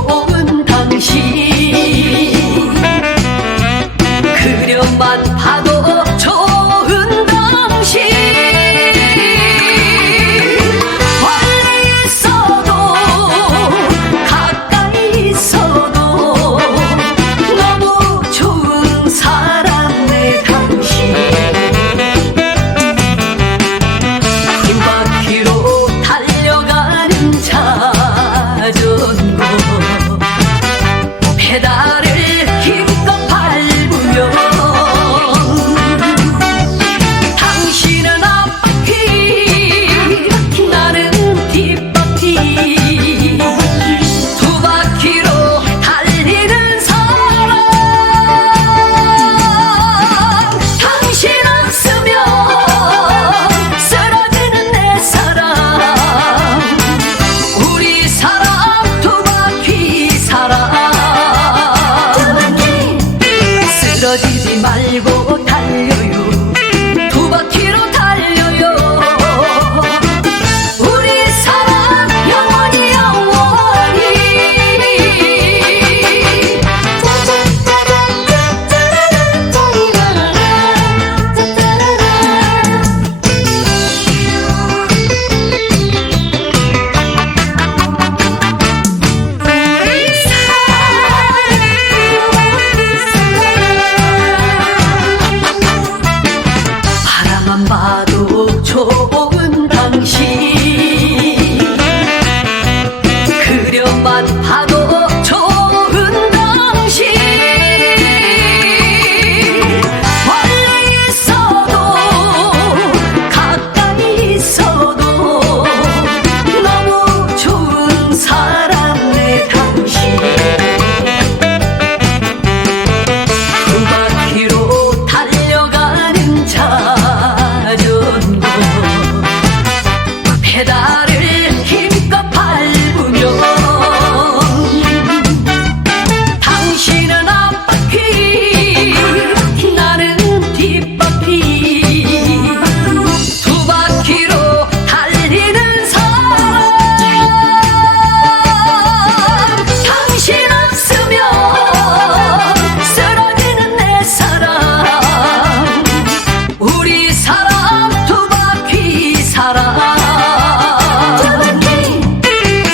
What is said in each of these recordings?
oh. oh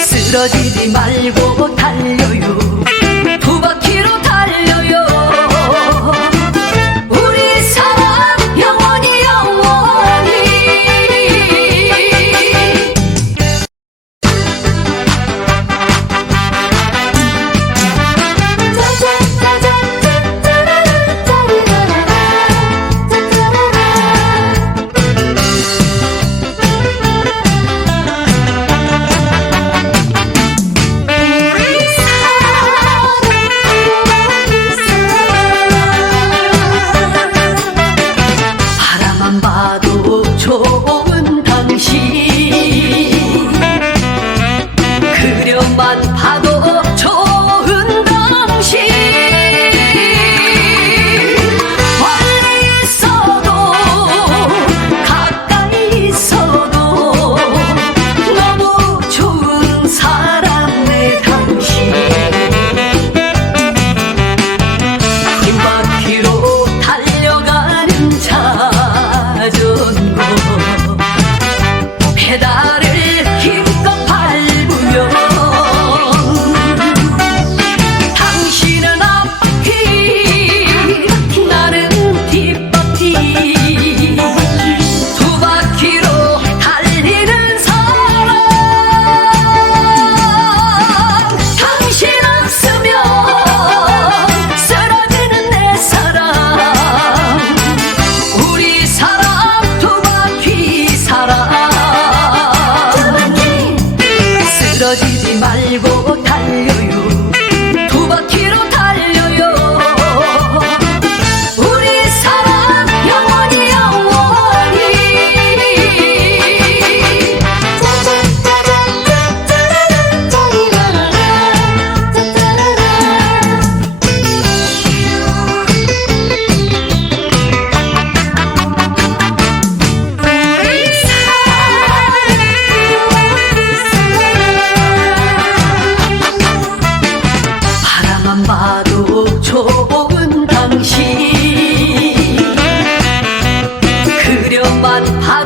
쓰러지지 말고 달려요 melodía 怕。